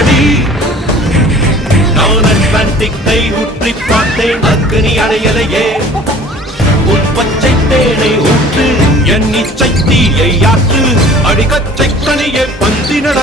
அடிக்கடி நான் அட்லாண்டிக்கை உற்றி பார்த்தேன் அக்னி அடையலையே உன் பச்சை தேனை ஊற்று என் இச்சை தீயை ஆற்று அடிக்கச்சை கனியே பந்தி நட